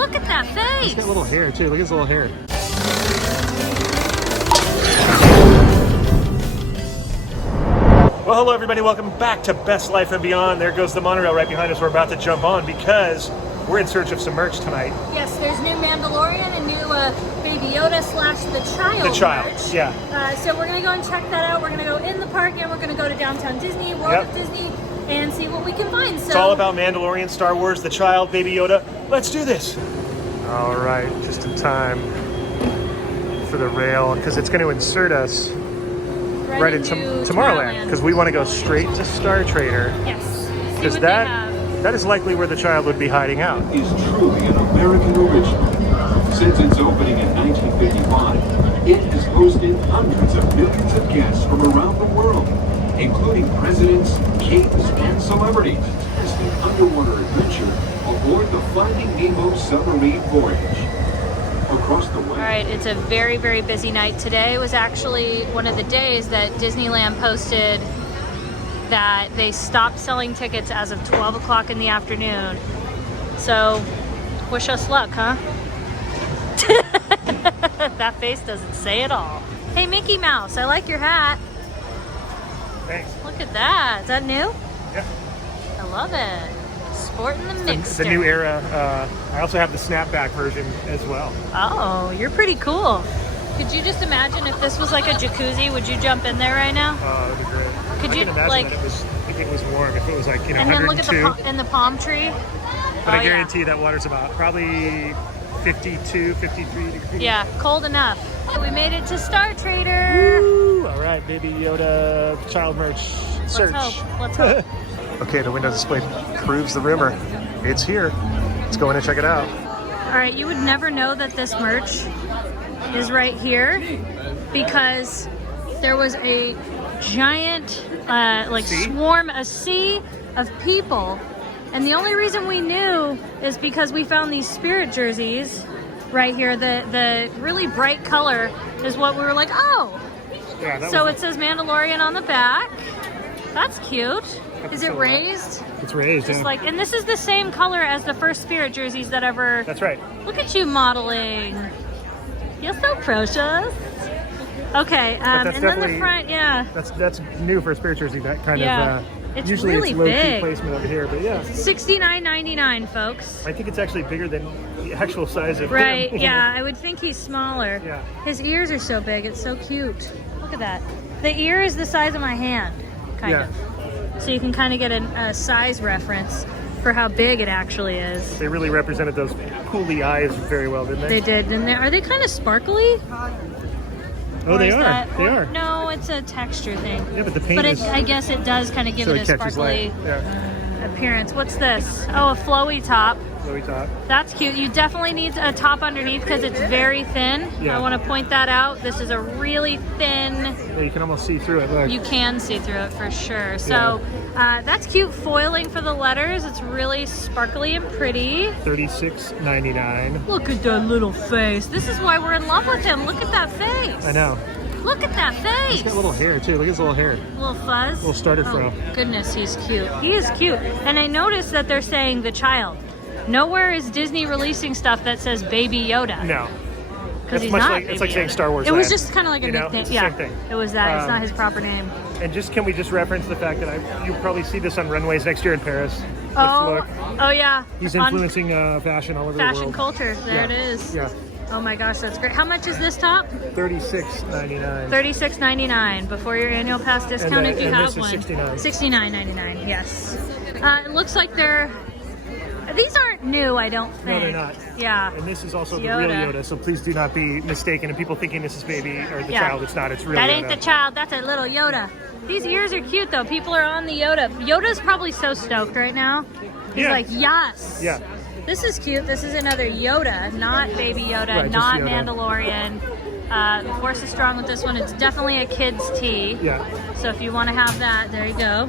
Look at that face. He's got little hair too. Look at his little hair. Well, hello everybody. Welcome back to Best Life and Beyond. There goes the monorail right behind us. We're about to jump on because we're in search of some merch tonight. Yes, there's new Mandalorian and new Baby Yoda slash the Child. The Child, merch. yeah. So we're gonna go and check that out. We're gonna go in the park and we're gonna go to Downtown Disney, World of Disney, and see what we can find. So it's all about Mandalorian, Star Wars, the Child, Baby Yoda. Let's do this. All right, just in time for the rail because it's going to insert us right into Tomorrowland because we want to go straight to Star Trader. Yes. Because that is likely where the Child would be hiding out. Is truly an American original. Since its opening in 1955, it has hosted hundreds of millions of guests from around the world, including presidents, kings, and celebrities, testing underwater adventure aboard the Finding Nemo submarine voyage. Across the way. All right, it's a very, very busy night. Today was actually one of the days that Disneyland posted that they stopped selling tickets as of 12 o'clock in the afternoon. So, wish us luck, huh? That face doesn't say it all. Hey, Mickey Mouse, I like your hat. Thanks. Look at that. Is that new? Yeah. I love it. Sporting the mix. The new era. I also have the snapback version as well. Oh, you're pretty cool. Could you just imagine if this was like a jacuzzi? Would you jump in there right now? Oh, that'd be great. Could you can imagine like? if it was warm. If it was like, you know, And then look 102. at the palm tree. But I guarantee that water's about probably 52, 53 degrees. Yeah, cold enough. We made it to Star Trader. Woo! All right, Baby Yoda Child merch search. Let's hope. Okay, the window display proves the rumor. It's here. Let's go in and check it out. All right, you would never know that this merch is right here because there was a giant a sea of people. And the only reason we knew is because we found these Spirit jerseys right here. The really bright color is what we were like, oh. Yeah, So it says Mandalorian on the back. That's cute. Is it raised? It's raised, Just yeah. like, and this is the same color as the first Spirit jerseys that ever. That's right. Look at you modeling. You're so precious. Okay, and then the front, yeah. That's new for a Spirit jersey. That kind of. It's usually really it's low-key big. placement over here, but yeah. $69.99, folks. I think it's actually bigger than the actual size of Right, him. yeah. I would think he's smaller. Yeah. His ears are so big. It's so cute. Look at that. The ear is the size of my hand, kind of. So you can kind of get a size reference for how big it actually is. They really represented those coolie eyes very well, didn't they? They did, didn't they? Are they kind of sparkly? Oh, they are. They are. No, it's a texture thing. Yeah, but the paint is... I guess it does kind of give so it a catches sparkly light. Yeah. appearance. What's this? Oh, a flowy top. Flowy top. That's cute. You definitely need a top underneath because it's very thin. Yeah. I want to point that out. This is a really thin... Yeah, you can almost see through it. Look. You can see through it for sure. So that's cute foiling for the letters. It's really sparkly and pretty. $36.99. Look at that little face. This is why we're in love with him. Look at that face. I know. Look at that face. He's got little hair too. Look at his little hair. Little fuzz. Little starter fro. Oh, goodness, he's cute. He is cute. And I noticed that they're saying the Child. Nowhere is Disney releasing stuff that says Baby Yoda. No. Because he's much not like, Baby it's like Yoda. saying Star Wars It was Land. just kind of like a nickname. It's the Yeah, same thing. it was that. It's not his proper name. And can we just reference the fact that you'll probably see this on runways next year in Paris. Oh, yeah. He's influencing fashion all over the world. Fashion culture. There it is. Yeah. Oh my gosh, that's great. How much is this top? $36.99. $36.99 before your annual pass discount if you and have this is one. $69. $69.99. Yes. It looks like these aren't new, I don't think. No, they're not. Yeah. And this is also It's the real Yoda. Yoda, so please do not be mistaken. And people thinking this is Baby or the Child, it's not. It's real Yoda. That ain't the Child. That's a little Yoda. These ears are cute though. People are on the Yoda. Yoda's probably so stoked right now. He's like, yes. Yeah. This is cute. This is another Yoda, not Baby Yoda, Right, not just Yoda. Mandalorian. The Force is strong with this one. It's definitely a kid's tee. Yeah. So if you want to have that, there you go.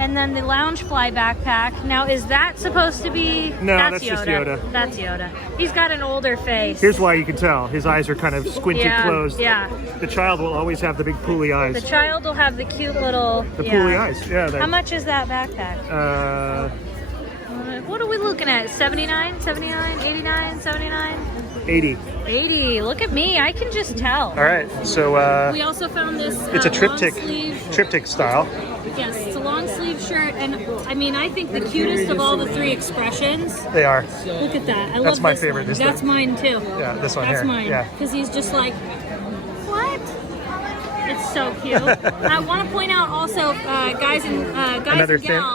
And then the Loungefly backpack. Now, is that supposed to be? No, that's that's just Yoda. That's Yoda. He's got an older face. Here's why you can tell. His eyes are kind of squinted closed. Yeah. The Child will always have the big pooly eyes. The Child will have the cute little. The pooly eyes. Yeah. How much is that backpack? What are we looking at? 79, 79, 89, 79? 80. 80. Look at me. I can just tell. All right, so We also found this it's a triptych, long sleeve. triptych style. Yes, it's a long sleeve shirt, and I mean, I think the cutest of all the three expressions. They are. Look at that. I love That's my this favorite, one. this That's one. mine too. Yeah, this one That's here. mine. Yeah. Because he's just like, what? It's so cute. I want to point out also, guys and gals,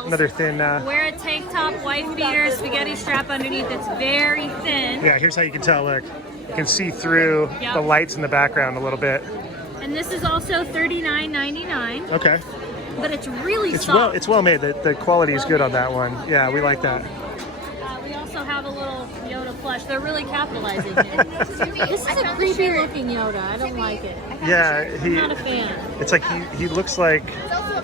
another thin. wear a tank top, white beater, spaghetti strap underneath. It's very thin. Yeah, here's how you can tell. Look, you can see through Yep. the lights in the background a little bit. And this is also $39.99. Okay. But it's really It's soft. well made. The quality is good on that one. Yeah, we like that. We also have a little Yoda plush. They're really capitalizing here. This is a creepy looking Yoda. I don't like it. Yeah, I'm not a fan. it's like he looks like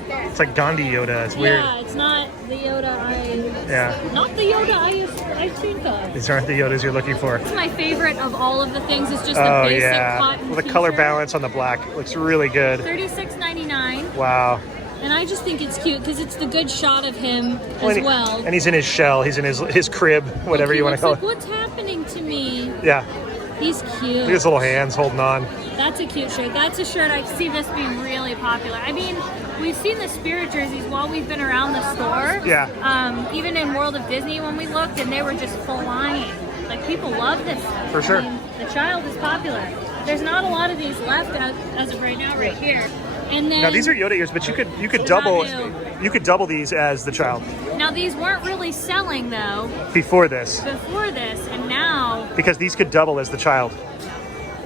it's like Gandhi Yoda. It's weird. Yeah, it's not the Yoda Yeah. not the Yoda I think of. These aren't the Yodas you're looking for. It's my favorite of all of the things. It's just the Oh basic yeah. cotton Well, the color t-shirt. balance on the black looks really good. $36.99. Wow. And I just think it's cute because it's the good shot of him as well. And he's in his shell. He's in his crib, whatever He you want to call looks it. like, what's happening to me? Yeah. He's cute. Look at his little hands holding on. That's a cute shirt. That's a shirt I see this being really popular. I mean, we've seen the Spirit jerseys while we've been around the store. Yeah. Even in World of Disney when we looked, and they were just flying. Like, people love this stuff. For sure. I mean, the child is popular. There's not a lot of these left as of right now, right here. And then Now these are Yoda ears, but you could double these as the child now these weren't really selling though before this before this, and now because these could double as the child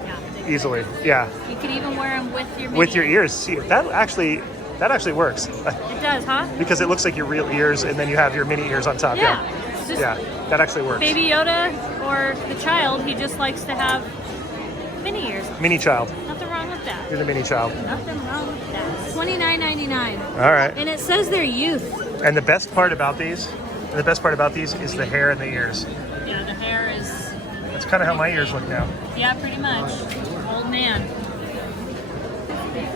yeah, easily. Yeah. you could even wear them with your With your mini. ears. See, that actually works It does, huh? because it looks like your real ears, and then you have your mini ears on top. Yeah. It's just Yeah, that actually works. Baby Yoda or the child, he just likes to have mini ears. Mini child. Nothing wrong with that. You're the mini child. Nothing wrong with that. $29.99. All right. And it says they're youth. And the best part about these is the hair and the ears. Yeah, the hair is, That's kind of how my ears look now. yeah, pretty much. Old man.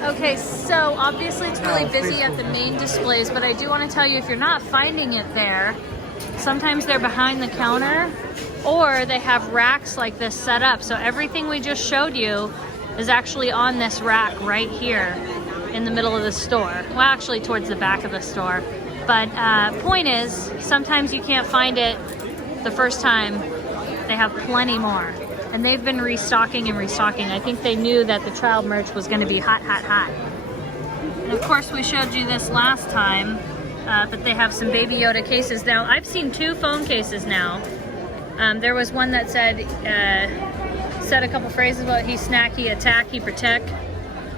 Okay, so obviously it's really busy at the main displays, but I do want to tell you, if you're not finding it there, sometimes they're behind the counter, or they have racks like this set up. So everything we just showed you is actually on this rack right here in the middle of the store. Well, actually towards the back of the store. But point is, sometimes you can't find it the first time. They have plenty more. And they've been restocking and restocking. I think they knew that the child merch was gonna be hot, hot, hot. And of course we showed you this last time, but they have some Baby Yoda cases. Now, I've seen 2 phone cases now. There was one that said a couple phrases about he snack, he attack, he protect,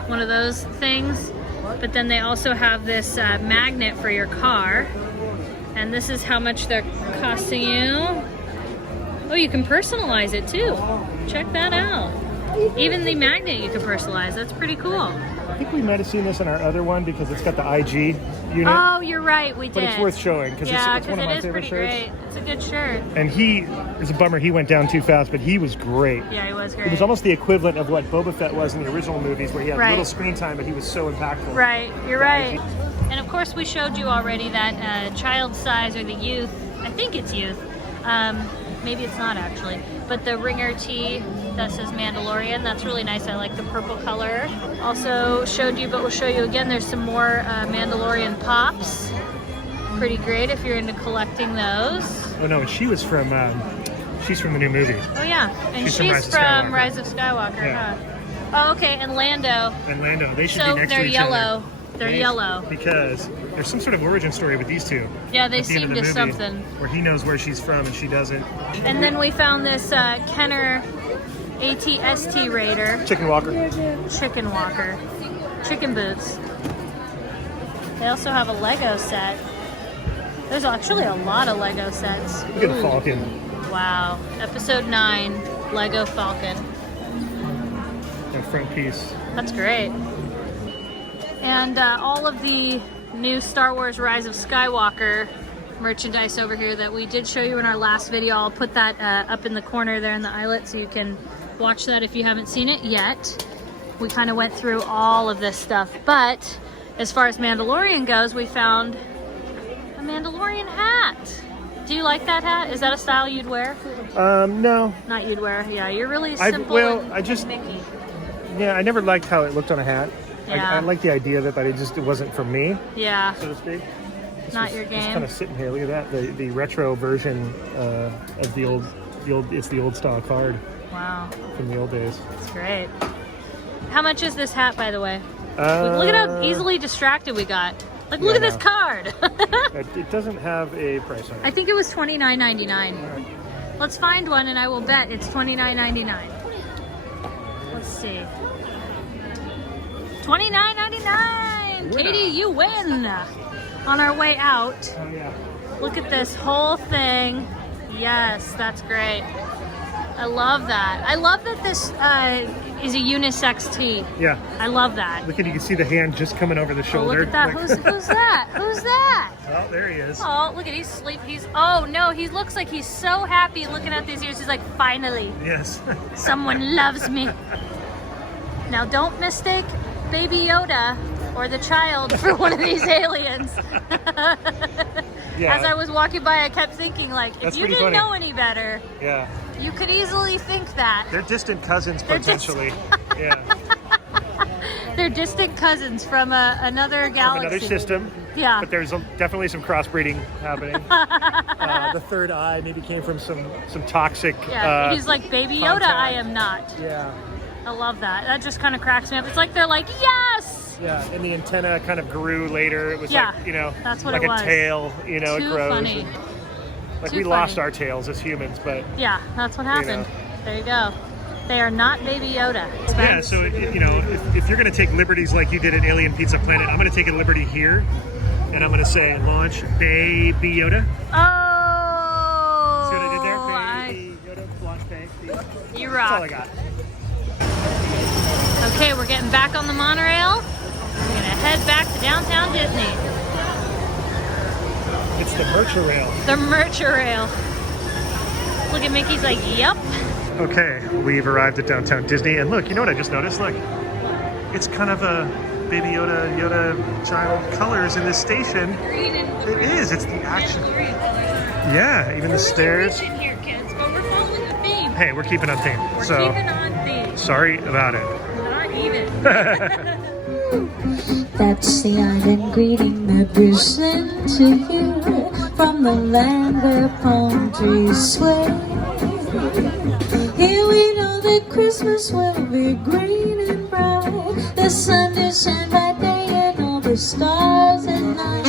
one of those things. But then they also have this magnet for your car, and this is how much they're costing you. Oh, you can personalize it too. Check that out. Even the magnet you can personalize. That's pretty cool. I think we might have seen this in our other one because it's got the IG unit. Oh, you're right, we did. But it's worth showing because yeah, it's one of my it is favorite pretty shirts. great. It's a good shirt. And it's a bummer he went down too fast, but he was great. Yeah, he was great. It was almost the equivalent of what Boba Fett was in the original movies, where he had Right. little screen time, but he was so impactful. Right, you're right. And of course we showed you already that child size, or the youth, I think it's youth, maybe it's not actually, but the ringer tee that says Mandalorian, that's really nice. I like the purple color. Also showed you, but we'll show you again, there's some more Mandalorian pops. Pretty great if you're into collecting those. Oh no, and she's from the new movie. Oh yeah, and she's from Rise of Skywalker, Yeah. huh? Oh, okay, and Lando. And Lando, they should So be next they're to each yellow. other. They're yellow. Because there's some sort of origin story with these two. Yeah, they at the end of seem the to movie, something. where he knows where she's from and she doesn't. And then we found this Kenner ATST Raider. Chicken Walker. Chicken Walker. Chicken boots. They also have a Lego set. There's actually a lot of Lego sets. Look at the Falcon. Wow. Episode 9, Lego Falcon. That front piece. That's great. And all of the new Star Wars Rise of Skywalker merchandise over here that we did show you in our last video. I'll put that up in the corner there in the eyelet so you can watch that if you haven't seen it yet. We kind of went through all of this stuff. But as far as Mandalorian goes, we found a Mandalorian hat. Do you like that hat? Is that a style you'd wear? No. Not you'd wear. Yeah, you're really simple. and Mickey. Yeah, I never liked how it looked on a hat. Yeah. I like the idea of it, but it wasn't for me, Yeah. so to speak. Not your It's game. kind of sitting here. Look at that, the retro version of the old. It's the old style card Wow, from the old days. that's great. How much is this hat, by the way? Look at how easily distracted we got. Like, look at this card. It doesn't have a price on it. I think it was $29.99. Let's find one, and I will bet it's $29.99. Let's see. $29.99. Katie, you win. On our way out, Oh yeah. look at this whole thing. Yes, that's great. I love that. I love that this is a unisex tee. Yeah. I love that. Look at, you can see the hand just coming over the Oh, shoulder. look at that. Like- Who's that? Who's that? Oh, there he is. Oh, look at he's sleep. Oh no, he looks like he's so happy looking at these ears. He's like, finally, Yes. someone loves me. Now don't mistake Baby Yoda or the child for one of these aliens. Yeah. As I was walking by, I kept thinking, like, That's if you pretty didn't funny. know any better, Yeah. you could easily think that. They're distant cousins potentially. Yeah. They're distant cousins from another galaxy. Another system. Yeah. But there's definitely some crossbreeding happening. The third eye maybe came from some toxic. Yeah, he's like, Baby Yoda, contact. I am not. Yeah. I love that. That just kind of cracks me up. It's like they're like, yes! Yeah, and the antenna kind of grew later. It was Yeah, like, you know, that's what like it was. a tail, you know, Too it grows. funny. and- like Too we lost funny. our tails as humans, but Yeah, that's what happened. know. There you go. They are not Baby Yoda. yeah, so you know, if you're going to take liberties like you did at Alien Pizza Planet, I'm going to take a liberty here, and I'm going to say launch Baby Yoda. Oh! See what I did there? Baby Yoda, launch Baby. You That's all I rock. got. Okay, we're getting back on the monorail. We're gonna head back to downtown Disney. It's the Mercher Rail. The Mercher Rail. Look at Mickey's like, yep. Okay, we've arrived at downtown Disney, and look, you know what I just noticed? Look, it's kind of a Baby Yoda child colors in this station. Green and It is. It's the action. green. Yeah, even the stairs. In here, kids, but we're following the theme. Hey, we're keeping on theme. We're So keeping on theme. sorry about it. Not even. That's the island greeting that we send to you from the land where palm trees sway. Here we know that Christmas will be green and bright. The sun will shine by day and all the stars at night.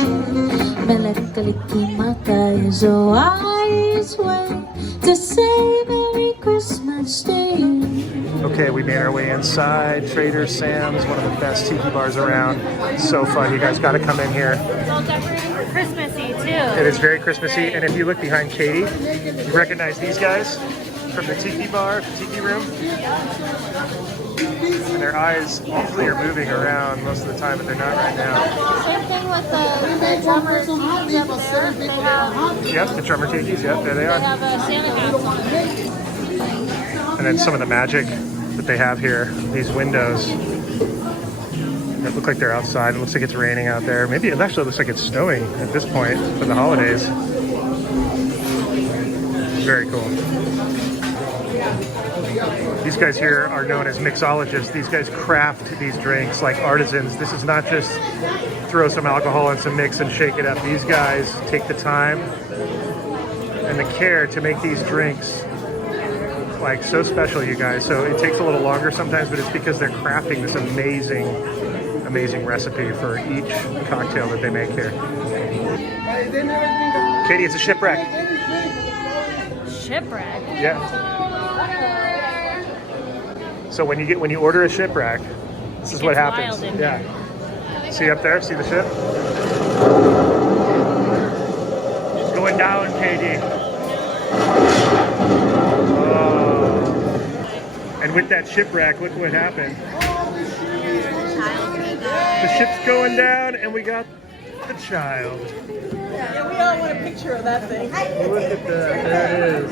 Melekalikimaka is a wise way to say Merry Christmas to you. Okay, we made our way inside Trader Sam's, one of the best tiki bars around. So fun. You guys got to come in here. It's all decorated for Christmassy, too. It is very Christmassy, and if you look behind Katie, you recognize these guys from the tiki bar, tiki room. And their eyes usually are moving around most of the time, but they're not right now. Same thing with the drummers. They have, Yep, the drummer tikis, yep, there they they are. have Santa hats on. And then some of the magic that they have here, these windows that look like they're outside. It looks like it's raining out there. Maybe it actually looks like it's snowing at this point for the holidays. Very cool. These guys here are known as mixologists. These guys craft these drinks like artisans. This is not just throw some alcohol in some mix and shake it up. These guys take the time and the care to make these drinks like so special, you guys. So it takes a little longer sometimes, but it's because they're crafting this amazing recipe for each cocktail that they make here. Katie, it's a shipwreck. Shipwreck. Yeah. So when you order a shipwreck, this is what gets happens. wild in Yeah. See up there? See the ship? It's going down, Katie. Oh. And with that shipwreck, look what happened. The ship's going down, and we got the child. Yeah, we all want a picture of that thing. Look at that. There it is.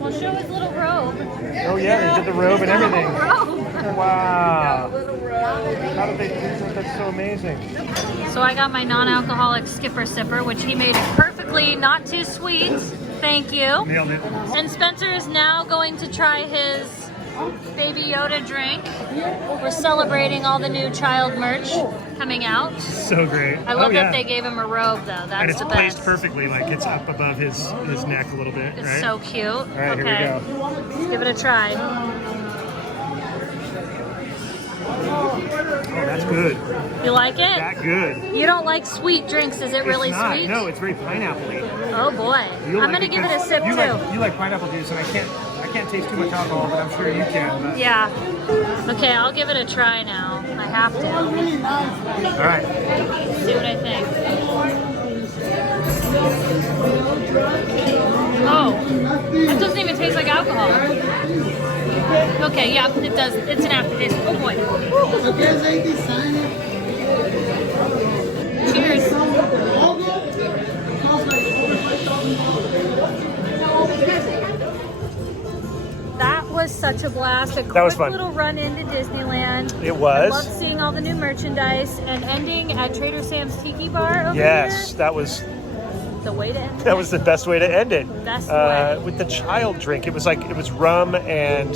Well, show his little robe. Oh yeah, they did the robe and everything. Robe. Wow. How did they do that? That's so amazing. So I got my non-alcoholic Skipper Sipper, which he made it perfectly Perfectly, not too sweet. Thank you. Nailed it. And Spencer is now going to try his Baby Yoda drink. We're celebrating all the new child merch coming out. So great. I love that they gave him a robe though. That's and it's the placed best. perfectly, like it's up above his neck a little bit, It's right? so cute. All right, Okay, here we go. let's give it a try. Oh, that's good. You like it? That good. You don't like sweet drinks, is it really it's not. sweet? No, it's very pineapple-y. Oh boy. You'll I'm like gonna give it a because sip you too. You like pineapple juice, and I can't taste too much alcohol, but I'm sure you can. But... Yeah. Okay, I'll give it a try now. I have to. All right. See what I think. Oh, it doesn't even taste like alcohol. Okay, yeah, it does. It's an aftertaste. Oh boy. Cheers. That was such a blast. A That was quick fun. little run into Disneyland. It was. I loved seeing all the new merchandise and ending at Trader Sam's Tiki Bar over Yes, here. that was The way to end that was the best way to end it. Best way. With the child drink, it was rum and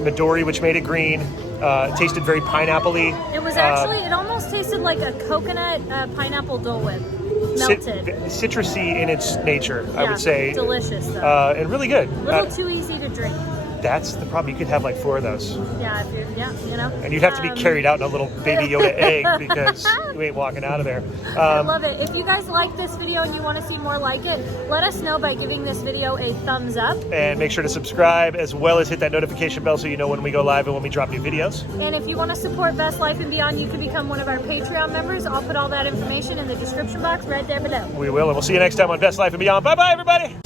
Midori, which made it green. It tasted very pineapple-y. It was actually, it almost tasted like a coconut pineapple Dole Whip. Melted. Citrusy in its nature, I Yeah, would say. delicious though. And really good. A little too easy to drink. That's the problem. You could have like 4 of those. Yeah, if you're, yeah, you know. And you'd have to be carried out in a little Baby Yoda egg because you ain't walking out of there. I love it. If you guys like this video and you want to see more like it, let us know by giving this video a thumbs up. And make sure to subscribe as well as hit that notification bell so you know when we go live and when we drop new videos. And if you want to support Best Life and Beyond, you can become one of our Patreon members. I'll put all that information in the description box right there below. We will, and we'll see you next time on Best Life and Beyond. Bye-bye, everybody.